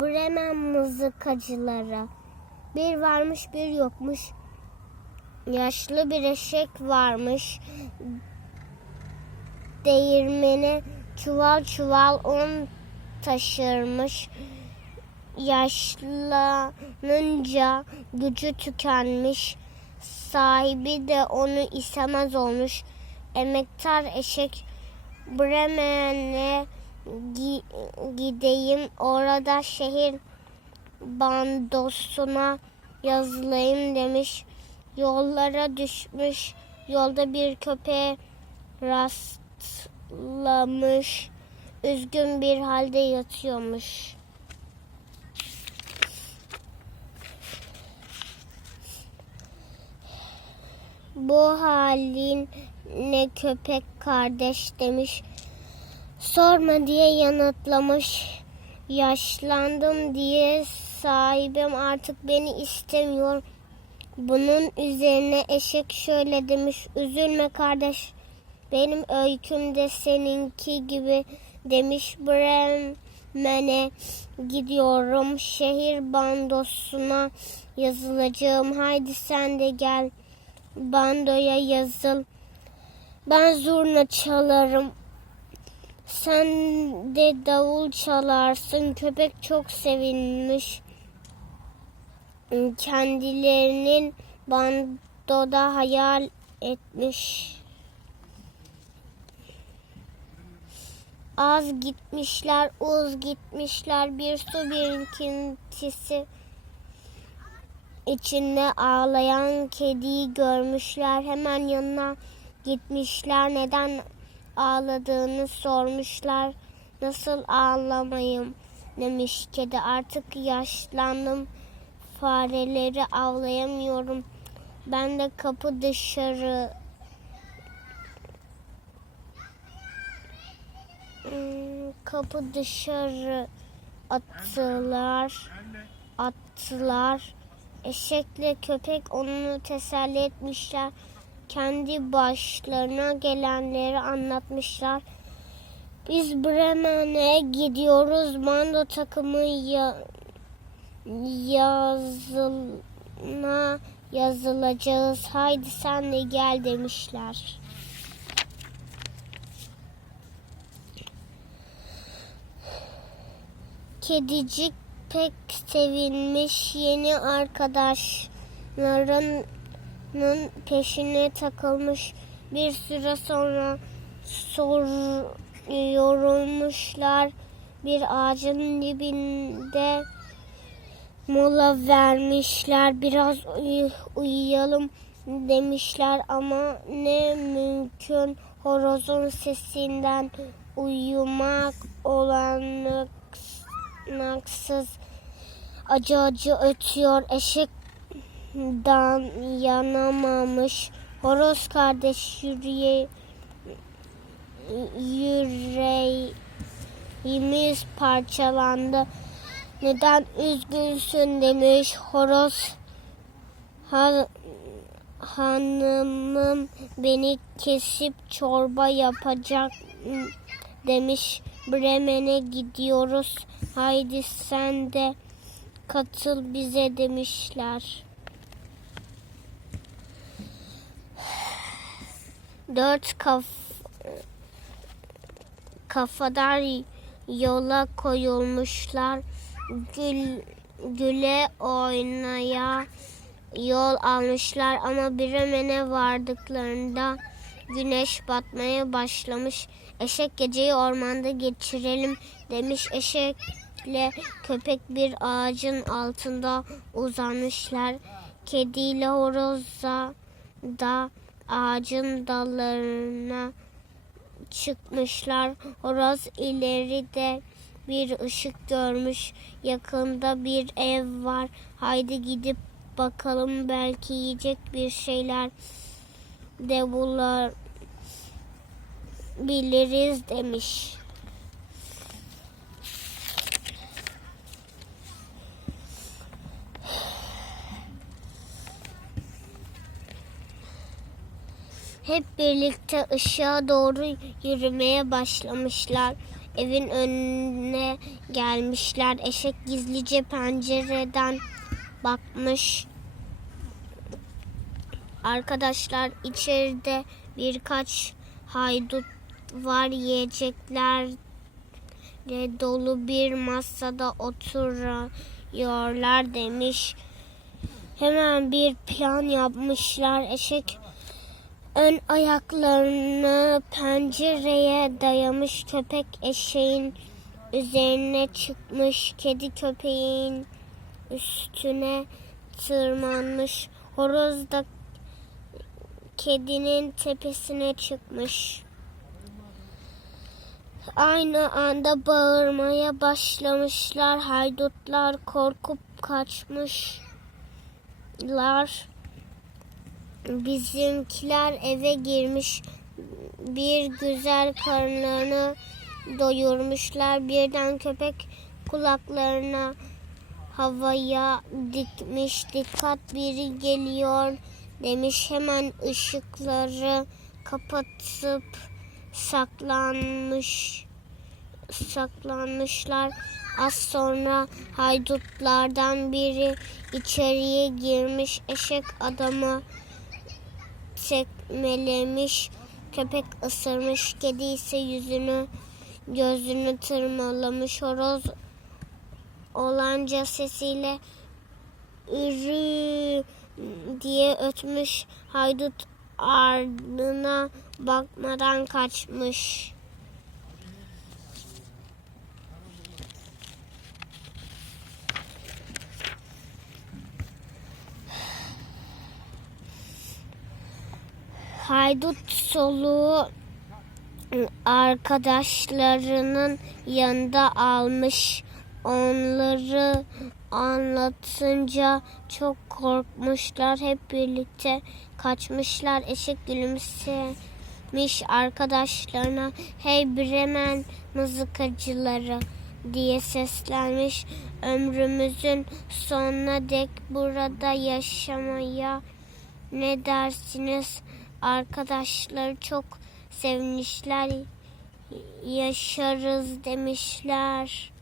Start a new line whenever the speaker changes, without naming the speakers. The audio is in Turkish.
Bremen mızıkacıları. Bir varmış bir yokmuş. Yaşlı bir eşek varmış. Değirmene çuval çuval un taşırmış. Yaşlanınca gücü tükenmiş. Sahibi de onu istemez olmuş. Emektar eşek Bremen'e gi- gideyim. Orada şehir bandosuna yazılayım demiş. Yollara düşmüş. Yolda bir köpeğe rastlamış. Üzgün bir halde yatıyormuş. Bu halin ne köpek kardeş demiş. Sorma diye yanıtlamış. Yaşlandım diye sahibim artık beni istemiyor. Bunun üzerine eşek şöyle demiş. Üzülme kardeş. Benim öyküm de seninki gibi demiş. Bremen'e gidiyorum. Şehir bandosuna yazılacağım. Haydi sen de gel. Bandoya yazıl. Ben zurna çalarım. Sen de davul çalarsın. Köpek çok sevinmiş. Kendilerinin bandoda hayal etmiş. Az gitmişler, uz gitmişler. Bir su birikintisi içinde ağlayan kediyi görmüşler. Hemen yanına gitmişler. Neden ağladığını sormuşlar. Nasıl ağlamayım demiş kedi. Artık yaşlandım. Fareleri avlayamıyorum. Ben de kapı dışarı Hmm, kapı dışarı attılar. Attılar. Eşekle köpek onu teselli etmişler. Kendi başlarına gelenleri anlatmışlar. Biz Bremen'e gidiyoruz. Mando takımı ya, yazılına yazılacağız. Haydi sen de gel demişler. Kedicik pek sevinmiş yeni arkadaşlarının peşine takılmış. Bir süre sonra soruyormuşlar. Bir ağacın dibinde mola vermişler. Biraz uy- uyuyalım demişler ama ne mümkün horozun sesinden uyumak olanaksız acı acı ötüyor. Eşek yanamamış. Horoz kardeş yürüye yüreğimiz parçalandı. Neden üzgünsün demiş horoz. Ha, hanımım beni kesip çorba yapacak demiş. Bremen'e gidiyoruz. Haydi sen de katıl bize demişler. Dört kaf kafadar yola koyulmuşlar. Gül, güle oynaya yol almışlar ama Bremen'e vardıklarında güneş batmaya başlamış. Eşek geceyi ormanda geçirelim demiş. Eşekle köpek bir ağacın altında uzanmışlar. Kediyle horoza da ağacın dallarına çıkmışlar. Horoz ileride bir ışık görmüş. Yakında bir ev var. Haydi gidip bakalım belki yiyecek bir şeyler de bulabiliriz demiş. Hep birlikte ışığa doğru yürümeye başlamışlar. evin önüne gelmişler. Eşek gizlice pencereden bakmış. Arkadaşlar içeride birkaç haydut var yiyecekler dolu bir masada oturuyorlar demiş. Hemen bir plan yapmışlar. Eşek ön ayaklarını pencereye dayamış. Köpek eşeğin üzerine çıkmış. Kedi köpeğin üstüne tırmanmış. Horoz da kedinin tepesine çıkmış. Aynı anda bağırmaya başlamışlar. Haydutlar korkup kaçmışlar. Bizimkiler eve girmiş. Bir güzel karınlarını doyurmuşlar. Birden köpek kulaklarına havaya dikmiş. Dikkat biri geliyor demiş. Hemen ışıkları kapatıp saklanmış saklanmışlar. Az sonra haydutlardan biri içeriye girmiş. Eşek adamı tekmelemiş. Köpek ısırmış. Kedi ise yüzünü gözünü tırmalamış. Horoz olanca sesiyle ürü diye ötmüş. Haydut ardına bakmadan kaçmış. Haydut soluğu arkadaşlarının yanında almış. Onları anlatınca çok korkmuşlar. Hep birlikte kaçmışlar. Eşek gülümsemiş arkadaşlarına. Hey Bremen mızıkacıları diye seslenmiş. Ömrümüzün sonuna dek burada yaşamaya ne dersiniz? Arkadaşlar çok sevmişler. Yaşarız demişler.